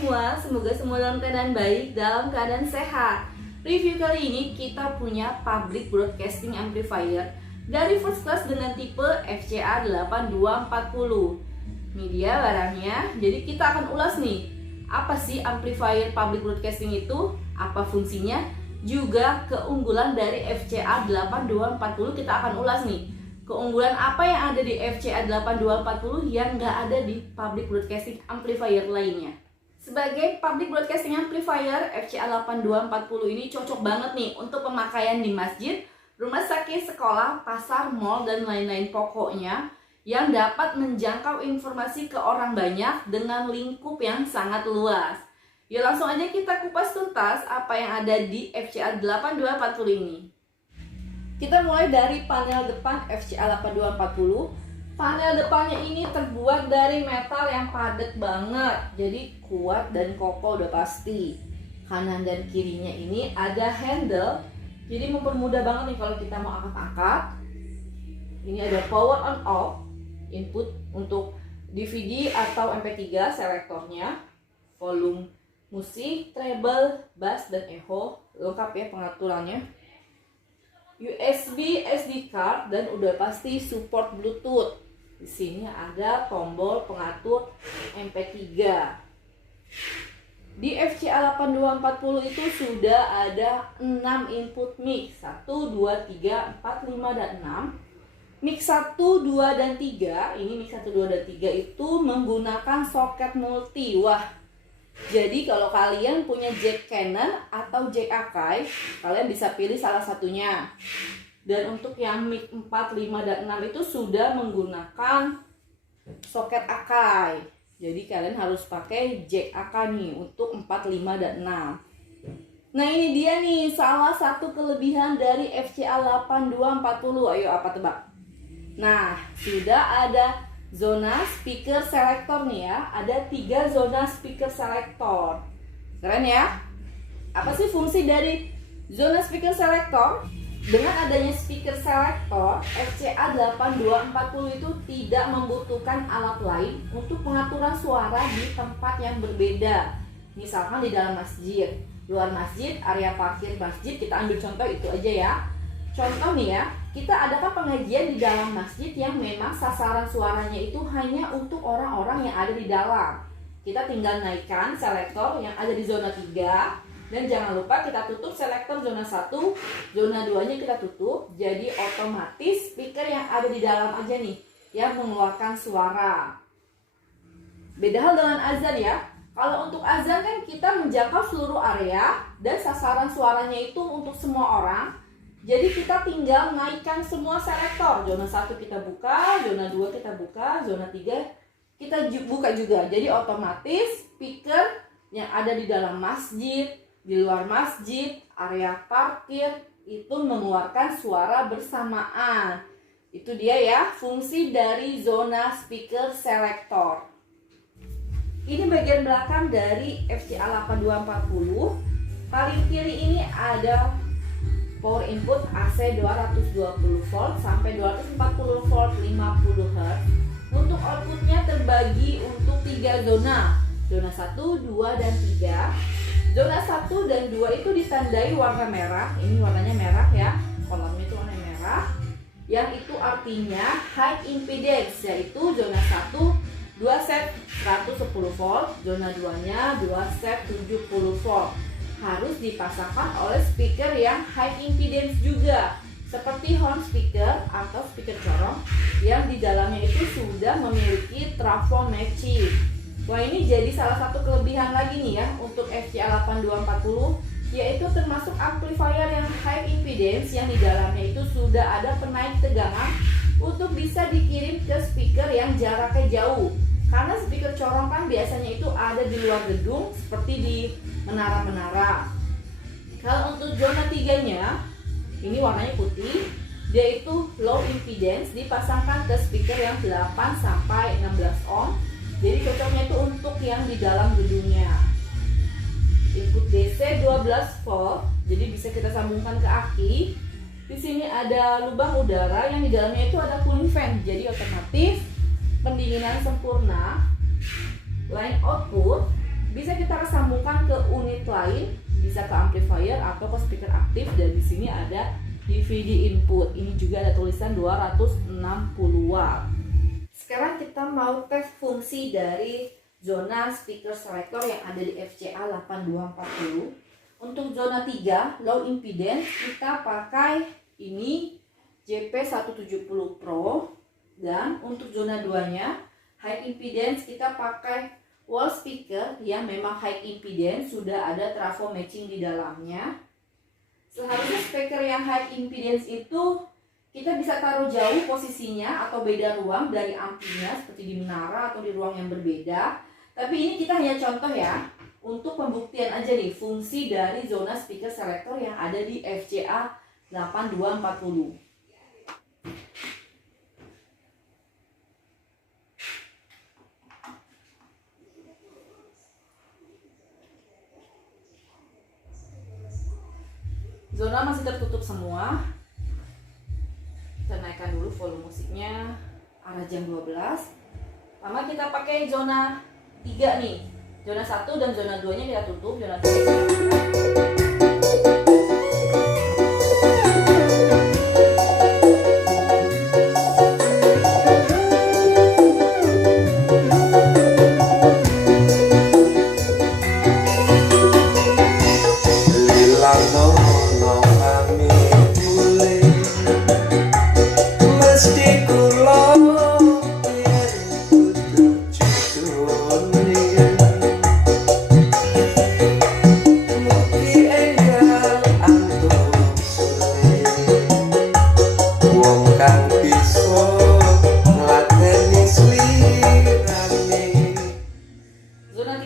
semua, semoga semua dalam keadaan baik, dalam keadaan sehat. Review kali ini kita punya public broadcasting amplifier dari first class dengan tipe FCA 8240. Media barangnya, jadi kita akan ulas nih, apa sih amplifier public broadcasting itu, apa fungsinya, juga keunggulan dari FCA 8240 kita akan ulas nih. Keunggulan apa yang ada di FCA 8240 yang nggak ada di public broadcasting amplifier lainnya. Sebagai public broadcasting amplifier, FCA 8240 ini cocok banget nih untuk pemakaian di masjid, rumah sakit, sekolah, pasar, mall, dan lain-lain pokoknya yang dapat menjangkau informasi ke orang banyak dengan lingkup yang sangat luas. Yuk langsung aja kita kupas tuntas apa yang ada di FCA 8240 ini. Kita mulai dari panel depan FCA 8240. Panel depannya ini terbuat dari metal yang padat banget, jadi kuat dan kokoh udah pasti. Kanan dan kirinya ini ada handle, jadi mempermudah banget nih kalau kita mau angkat-angkat. Ini ada power on off, input untuk DVD atau MP3 selektornya, volume musik, treble, bass, dan echo, lengkap ya pengaturannya. USB SD card dan udah pasti support Bluetooth. Di sini ada tombol pengatur MP3. Di FCA 8240 itu sudah ada 6 input mic, 1, 2, 3, 4, 5, dan 6. Mic 1, 2, dan 3, ini mic 1, 2, dan 3 itu menggunakan soket multi. Wah, jadi kalau kalian punya jack Canon atau jack Akai, kalian bisa pilih salah satunya. Dan untuk yang mic 4, 5, dan 6 itu sudah menggunakan soket Akai. Jadi kalian harus pakai jack Akai nih untuk 4, 5, dan 6. Nah ini dia nih salah satu kelebihan dari FCA 8240. Ayo apa tebak? Nah sudah ada zona speaker selector nih ya. Ada 3 zona speaker selector. Keren ya? Apa sih fungsi dari zona speaker selector? Dengan adanya speaker selector, FCA 8240 itu tidak membutuhkan alat lain untuk pengaturan suara di tempat yang berbeda. Misalkan di dalam masjid, luar masjid, area parkir masjid, kita ambil contoh itu aja ya. Contoh nih ya, kita adakan pengajian di dalam masjid yang memang sasaran suaranya itu hanya untuk orang-orang yang ada di dalam. Kita tinggal naikkan selektor yang ada di zona 3. Dan jangan lupa kita tutup selektor zona 1, zona 2-nya kita tutup. Jadi otomatis speaker yang ada di dalam aja nih yang mengeluarkan suara. Beda hal dengan azan ya. Kalau untuk azan kan kita menjangkau seluruh area dan sasaran suaranya itu untuk semua orang. Jadi kita tinggal naikkan semua selektor. Zona 1 kita buka, zona 2 kita buka, zona 3 kita buka juga. Jadi otomatis speaker yang ada di dalam masjid, di luar masjid, area parkir itu mengeluarkan suara bersamaan. Itu dia ya fungsi dari zona speaker selector. Ini bagian belakang dari FCA 8240. Paling kiri ini ada power input AC 220 volt sampai 240 volt 50 Hz. Untuk outputnya terbagi untuk 3 zona. Zona 1, 2, dan 3. Zona 1 dan 2 itu ditandai warna merah. Ini warnanya merah ya. Kolomnya itu warna merah. Yang itu artinya high impedance, yaitu zona 1 2 set 110 volt, zona 2-nya 2 set 70 volt. Harus dipasangkan oleh speaker yang high impedance juga, seperti horn speaker atau speaker corong yang di dalamnya itu sudah memiliki trafo matching. Wah ini jadi salah satu kelebihan lagi nih ya untuk FCA 8240, yaitu termasuk amplifier yang high impedance yang di dalamnya itu sudah ada penaik tegangan untuk bisa dikirim ke speaker yang jaraknya jauh. Karena speaker corong kan biasanya itu ada di luar gedung seperti di menara-menara. Kalau untuk zona 3-nya, ini warnanya putih, dia itu low impedance, dipasangkan ke speaker yang 8 sampai 16 ohm. Jadi cocoknya itu untuk yang di dalam gedungnya. Input DC 12 volt, jadi bisa kita sambungkan ke aki. Di sini ada lubang udara yang di dalamnya itu ada cooling fan, jadi otomatis pendinginan sempurna. Line output bisa kita sambungkan ke unit lain, bisa ke amplifier atau ke speaker aktif. Dan di sini ada DVD input. Ini juga ada tulisan 260 watt. Sekarang kita mau tes fungsi dari zona speaker selector yang ada di FCA 8240. Untuk zona 3 low impedance kita pakai ini JP170 Pro, dan untuk zona 2-nya high impedance kita pakai wall speaker yang memang high impedance, sudah ada trafo matching di dalamnya. Seharusnya speaker yang high impedance itu kita bisa taruh jauh posisinya atau beda ruang dari amplinya, seperti di menara atau di ruang yang berbeda. Tapi ini kita hanya contoh ya, untuk pembuktian aja nih fungsi dari zona speaker selector yang ada di FCA 8240. Zona masih tertutup semua. Kita naikkan dulu volume musiknya arah jam 12. Pertama kita pakai zona 3 nih. Zona 1 dan zona 2 nya kita tutup. Zona 3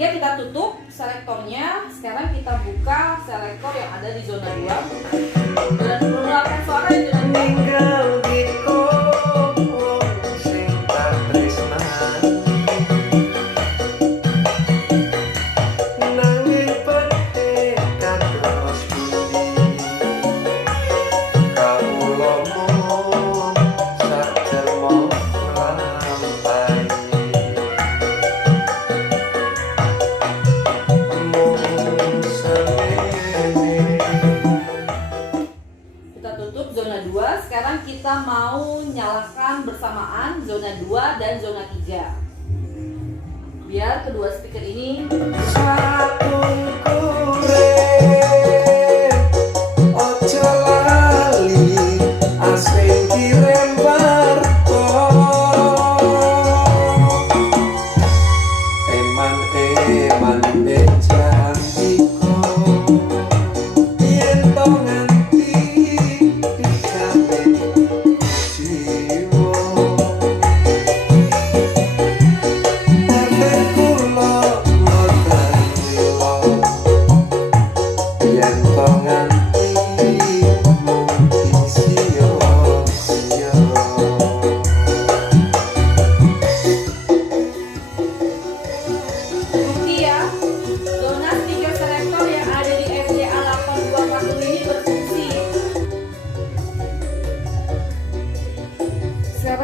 kita tutup selektornya. Sekarang kita buka selektor yang ada di zona 2 dan mengeluarkan suara di zona 2. Sekarang kita mau nyalakan bersamaan zona 2 dan zona 3 biar kedua speaker ini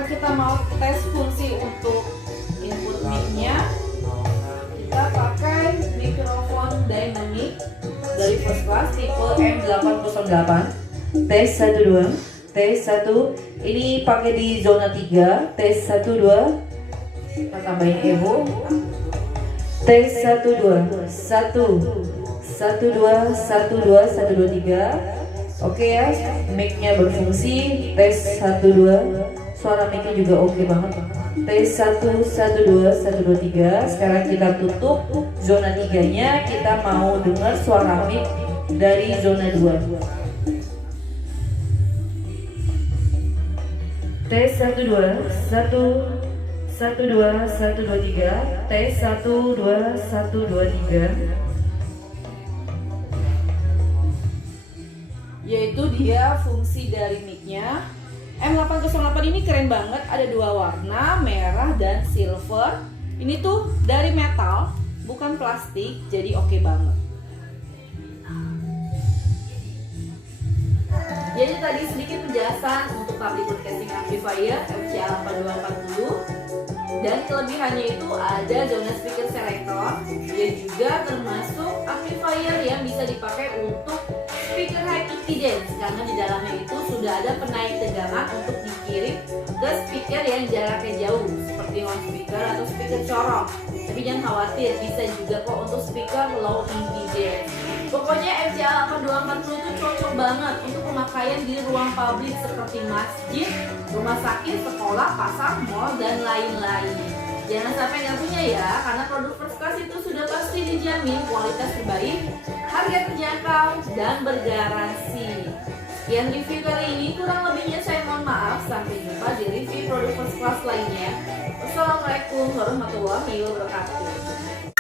kita mau tes fungsi untuk input mic-nya. Kita pakai mikrofon dynamic dari first class tipe M808. Tes 1 2. Tes 1. Ini pakai di zona 3. Tes 1 2. Kita tambahin evo. Tes 1 2. 1 1 2 1 2 1 2 3. Oke ya, mic-nya berfungsi. Tes 1 2. Suara mic-nya juga oke banget. Tes 1 1 2 1 2 3. Sekarang kita tutup zona 3-nya. Kita mau dengar suara mic dari zona 2. Tes 1 2 1 1 2 1 2 3. Tes 1 2 1 2 3. Yaitu dia fungsi dari mic-nya. M808 ini keren banget, ada dua warna, merah dan silver. Ini tuh dari metal, bukan plastik, jadi oke banget. Jadi tadi sedikit penjelasan untuk public broadcasting amplifier FCA 8240. Dan kelebihannya itu ada zona speaker selector. Dia juga termasuk amplifier yang bisa dipakai untuk speaker high impedance, karena di dalamnya itu sudah ada penaik tegangan untuk dikirim ke speaker yang jaraknya jauh seperti loudspeaker atau speaker corong. Tapi jangan khawatir, bisa juga kok untuk speaker low impedance. Pokoknya FCA 8240 itu cocok banget untuk pemakaian di ruang publik seperti masjid, rumah sakit, sekolah, pasar, mall, dan lain-lain. Jangan sampai nggak punya ya, karena produk First Class itu sudah pasti dijamin kualitas terbaik, harga terjangkau, dan bergaransi. Sekian review kali ini, kurang lebihnya saya mohon maaf. Sampai jumpa di review produk First Class lainnya. Wassalamualaikum warahmatullahi wabarakatuh.